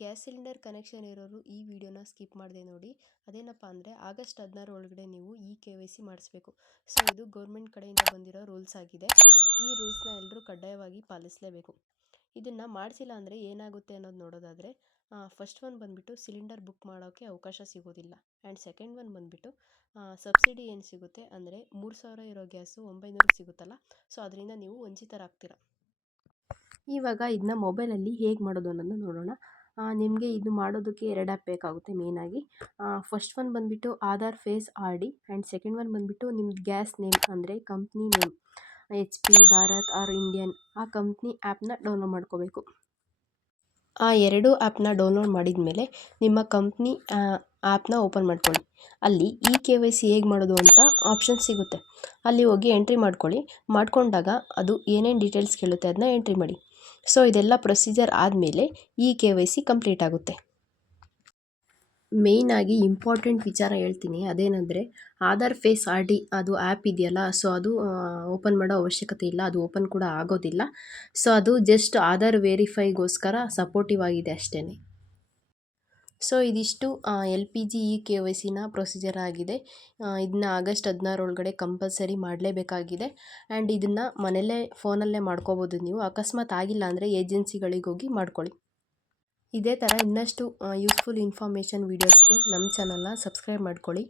Gas cylinder connection ಇರೋರು ಈ ವಿಡಿಯೋನ ಸ್ಕಿಪ್ ಮಾಡದೆ ನೋಡಿ. ಅದೇನಪ್ಪ ಅಂದರೆ ಆಗಸ್ಟ್ 16 ಒಳಗಡೆ ನೀವು KYC ಮಾಡಿಸ್ಬೇಕು. ಸೊ ಇದು ಗೌರ್ಮೆಂಟ್ ಕಡೆಯಿಂದ ಬಂದಿರೋ ರೂಲ್ಸ್ ಆಗಿದೆ. ಈ ರೂಲ್ಸ್ನ ಎಲ್ಲರೂ ಕಡ್ಡಾಯವಾಗಿ ಪಾಲಿಸಲೇಬೇಕು. ಇದನ್ನು ಮಾಡಿಸಿಲ್ಲ ಅಂದರೆ ಏನಾಗುತ್ತೆ ಅನ್ನೋದು ನೋಡೋದಾದರೆ, ಫಸ್ಟ್ ಒನ್ ಬಂದುಬಿಟ್ಟು ಸಿಲಿಂಡರ್ ಬುಕ್ ಮಾಡೋಕ್ಕೆ ಅವಕಾಶ ಸಿಗೋದಿಲ್ಲ. ಆ್ಯಂಡ್ ಸೆಕೆಂಡ್ ಒನ್ ಬಂದುಬಿಟ್ಟು ಸಬ್ಸಿಡಿ ಏನು ಸಿಗುತ್ತೆ ಅಂದರೆ 3000 ಇರೋ ಗ್ಯಾಸು 900 ಸಿಗುತ್ತಲ್ಲ, ಸೊ ಅದರಿಂದ ನೀವು ವಂಚಿತರಾಗ್ತೀರ. ಇವಾಗ ಇದನ್ನ ಮೊಬೈಲಲ್ಲಿ ಹೇಗೆ ಮಾಡೋದು ಅನ್ನೋದನ್ನ ನೋಡೋಣ. ನಿಮಗೆ ಇದು ಮಾಡೋದಕ್ಕೆ 2 ಆ್ಯಪ್ ಬೇಕಾಗುತ್ತೆ ಮೇಯ್ನಾಗಿ. ಫಸ್ಟ್ ಒನ್ ಬಂದುಬಿಟ್ಟು Aadhaar face RD and second one ಬಂದುಬಿಟ್ಟು ನಿಮ್ಮದು ಗ್ಯಾಸ್ ನೇಮ್ ಅಂದರೆ company name HP, Bharat or Indian ಆ ಕಂಪ್ನಿ ಆ್ಯಪ್ನ ಡೌನ್ಲೋಡ್ ಮಾಡ್ಕೋಬೇಕು. ಆ 2 ಆ್ಯಪ್ನ ಡೌನ್ಲೋಡ್ ಮಾಡಿದ ಮೇಲೆ ನಿಮ್ಮ ಕಂಪ್ನಿ ಆ್ಯಪ್ನ ಓಪನ್ ಮಾಡ್ಕೊಳ್ಳಿ. ಅಲ್ಲಿ KYC ಹೇಗೆ ಮಾಡೋದು ಅಂತ ಆಪ್ಷನ್ ಸಿಗುತ್ತೆ. ಅಲ್ಲಿ ಹೋಗಿ ಎಂಟ್ರಿ ಮಾಡ್ಕೊಳ್ಳಿ. ಮಾಡ್ಕೊಂಡಾಗ ಅದು ಏನೇನು ಡೀಟೇಲ್ಸ್ ಕೇಳುತ್ತೆ ಅದನ್ನ ಎಂಟ್ರಿ ಮಾಡಿ. ಸೊ ಇದೆಲ್ಲ ಪ್ರೊಸೀಜರ್ ಆದಮೇಲೆ KYC ಕಂಪ್ಲೀಟ್ ಆಗುತ್ತೆ. ಮೇಯ್ನಾಗಿ ಇಂಪಾರ್ಟೆಂಟ್ ವಿಚಾರ ಹೇಳ್ತೀನಿ. ಅದೇನೆಂದರೆ ಆಧಾರ್ ಫೇಸ್ RD ಅದು ಆ್ಯಪ್ ಇದೆಯಲ್ಲ, ಸೊ ಅದು ಓಪನ್ ಮಾಡೋ ಅವಶ್ಯಕತೆ ಇಲ್ಲ, ಅದು ಓಪನ್ ಕೂಡ ಆಗೋದಿಲ್ಲ. ಸೊ ಅದು ಜಸ್ಟ್ ಆಧಾರ್ ವೆರಿಫೈಗೋಸ್ಕರ ಸಪೋರ್ಟಿವ್ ಆಗಿದೆ ಅಷ್ಟೇ. ಸೊ ಇದಿಷ್ಟು LPG KYCನ ಪ್ರೊಸೀಜರ್ ಆಗಿದೆ. ಇದನ್ನ ಆಗಸ್ಟ್ 16 ಒಳಗಡೆ ಕಂಪಲ್ಸರಿ ಮಾಡಲೇಬೇಕಾಗಿದೆ. ಆ್ಯಂಡ್ ಇದನ್ನು ಮನೆಯಲ್ಲೇ ಫೋನಲ್ಲೇ ಮಾಡ್ಕೋಬೋದು ನೀವು. ಅಕಸ್ಮಾತ್ ಆಗಿಲ್ಲ ಅಂದರೆ ಏಜೆನ್ಸಿಗಳಿಗೆ ಹೋಗಿ ಮಾಡ್ಕೊಳ್ಳಿ. ಇದೇ ಥರ ಇನ್ನಷ್ಟು ಯೂಸ್ಫುಲ್ ಇನ್ಫಾರ್ಮೇಷನ್ ವೀಡಿಯೋಸ್ಗೆ ನಮ್ಮ ಚಾನಲ್ನ ಸಬ್ಸ್ಕ್ರೈಬ್ ಮಾಡ್ಕೊಳ್ಳಿ.